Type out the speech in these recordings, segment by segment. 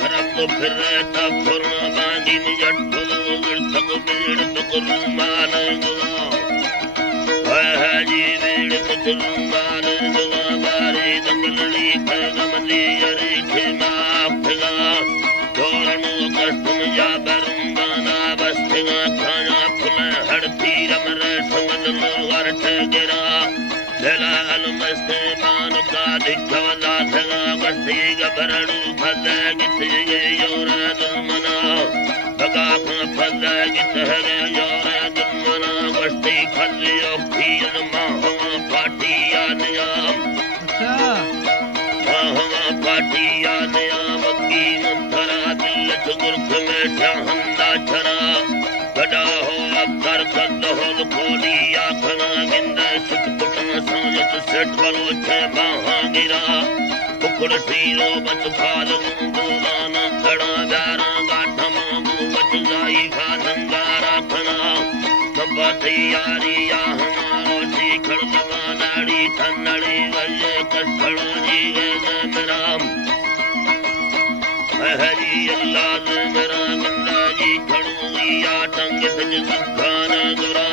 करब फिर तब फुरमानी मुजट्ठुल तक बेड़ तुकुरमान गुआ है जी बेड़ तुकुरमान गुआ बारे दंगलड़ी पैगमली अरे खिमा खिला दोरनु कष्टम जा बरुंबाना बस्तिगा खाना फुल हड़ती रमर समल वर्ष गिरा दला अलमस्ते मानु का दिखवला सगा बस्ती गबरणु फल गित योर दुमना बगा फल गित है योर दुमना बस्ती फल योखी अलमा पाटी यादयाम हवा पाटी यादयाम की मुंतरा दिल चुगुर्ख में शाहंदा छरा बड़ा हो अब कर कद हो खोली आखना गिंद सुख पुटना समझत सेठ बलोचे बाहा गिरा कुकुड़ सीरो बच फाल गोदाना कड़ा दारा गाठा मांगू बच जाई खा संगारा खना कपति यारी या हमारो शिखर लगानाड़ी थन्नड़ी गये कठड़ो जी गए मेराम हरी अल्लाह मेरा गंदा जी खड़ूगी या टंग सज सुखान गुरा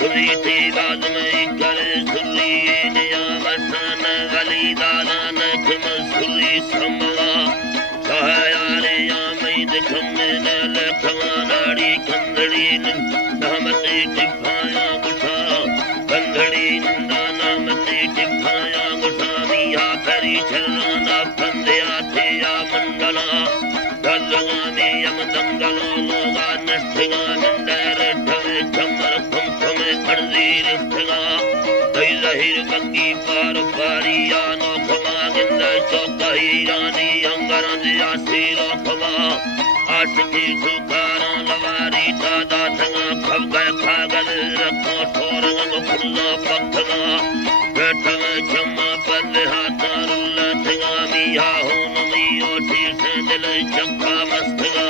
खुली थी बाज में करे सुली निया वसन गली दादा न खिम सुली समवा सहायारे या मई दिखम न लखवा नाड़ी कंदड़ी नामते टिफाया गुठा कंदड़ी नंदा नामते टिफाया गुठा मिया फेरी चलना फंदिया थे या मंगला दलगा में यम दंगलो लोगा नष्टिगा मंडर ठवे चमर कुंभ में अर्जी रिफ्तगा दई जहिर बंगी पार पारी या नो खमा गिंद चौकही रानी अंगरंज या सीरो खमा आशिकी सुकारा लवारी दादा संगा खब गए खागल रखो ठोरंग खुल्ला पखना बैठवे चम्मा पल्ले हाथा रुल्ला थिगा मिया हो नमी ओठी से दिल चक्का मस्तगा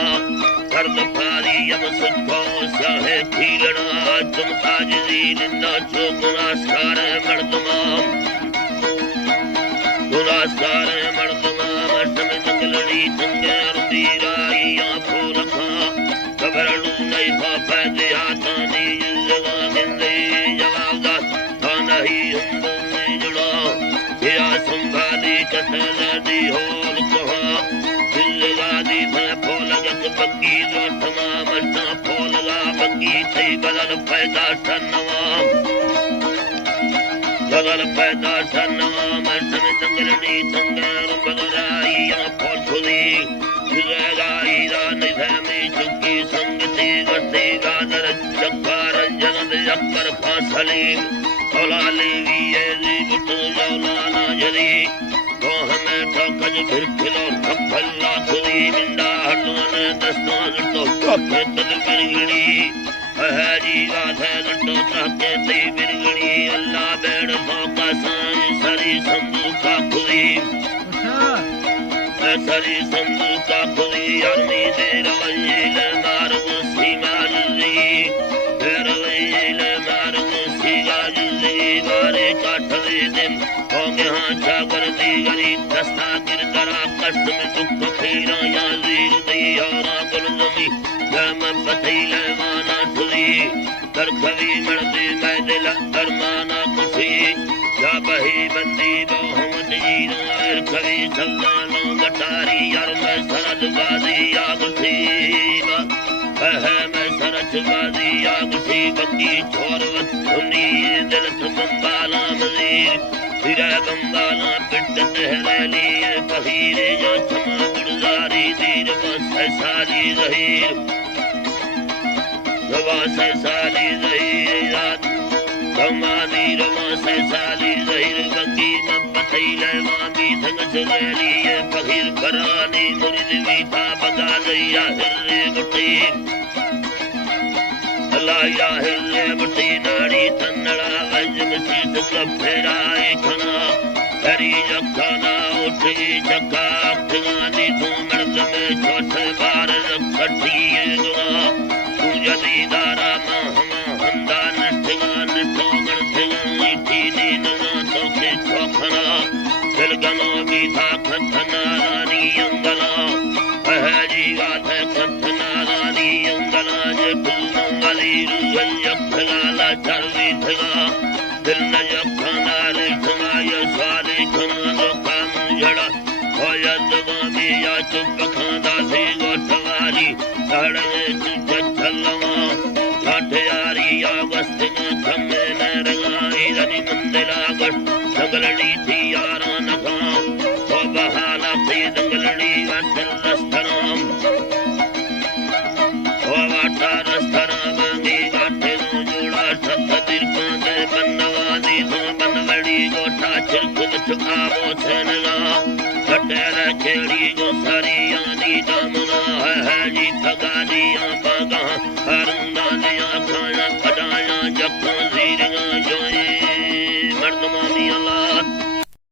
कर्द पारी यम सुखो सहे खीलना चमता जी निंदा चोकुना सारे मर्दमाम गुनास्कार मर्दमाम अष्टम जंगलड़ी तंगे रुदीराई आंखों रखा कबरड़ू नहीं पापा दिया तानी जगा गिंदे जवाबदा थाना ही हुंदों में जुड़ा या संभाली कसना दी होल कहा दिलगा दी मैं फोलगत बग्गी जो तमाम मरना फोलगा बग्गी थई गलल पैदा सनवाम गलल पैदा सनवाम मरसम जंगलड़ी तंगर बगराई या फोल खुदी जुगाई रा निधमी चुकी संगति गते गादर चक्कर जगत यक्कर फासली औलाली ये जी बुत जौलाना जली तो हमें ठोकज फिर खिलो ठप्पल्ला खुदी मिंडा हटवाने दस्तान तो ठोके तल बिरगड़ी हरी गाथे लट्टो त्राके ती बिरगड़ी अल्लाह बेड़ भोका साई सरी संदूका खुदी सरी संदूका खुदी अरमी दे रवैल मार्ग सीमा जुली रवैल मार्ग सीगा जुली मारे काठवे दिन होंगे हाँ चागर दी गरी दस्ता गिर करा कष्ट में दुख फेरा या जीर दी औरा गुल जमी जम पथैल माना ठुली तरखवी मर्दी मैं दिल अरमाना खुशी या बही बंदी बहुमत जीरो खवी सल्लानो गटारी यार मैं सरद बाजी आग सीमा मैं सरच बाजी आग सी बंगी छोरवत सुनी दिल सुबंबाला मजीर फिरा गंगाला पिट तहरेली बहीरे या छमा गुड़जारी दीर बस साली जहीर रवा से साली जहीर याद कमानी रवा से साली जहीर बंगी में पथैले मामी धंग चलेली बहीर करानी मुरिद मीठा बगा दैया हिर्रे गुटी अलाया हिर्रे गुटी नाड़ी तन्नड़ा वजम सीत सब फेराए खना हरी जखाना उठी जखा अखगानी तू मर्द में छोटे बार रखठी गुना तू जदी दारा महमा हंदा नष्टगा निठोगण थिगा इठी नी नगा तोके छोखना दिलगनो बीधा खतना रानी अंगला चरवी थगा दिल न यखना रे समाय सारे खना लोका मुझड़ा होया जगा में या चुप खांदा थे गोठवारी तड़वे तुझ चलवा काठयारी अगस्त में थमे न रंगाई रनी मंदिरा गट दंगलड़ी थी यारा नखा ओ बहाला थी दंगलड़ी अटल रस्तराम ओ वाटा रस्तराम में गाठे नो जोड़ा सत दिरका दे बनवानी तो बनवड़ी गोठा चिरकुल चुकावो सेनगा कटेर खेड़ी गो सरियानी दामना है जी फगानिया बागा अरुंदा दिया खाया खडाया जखा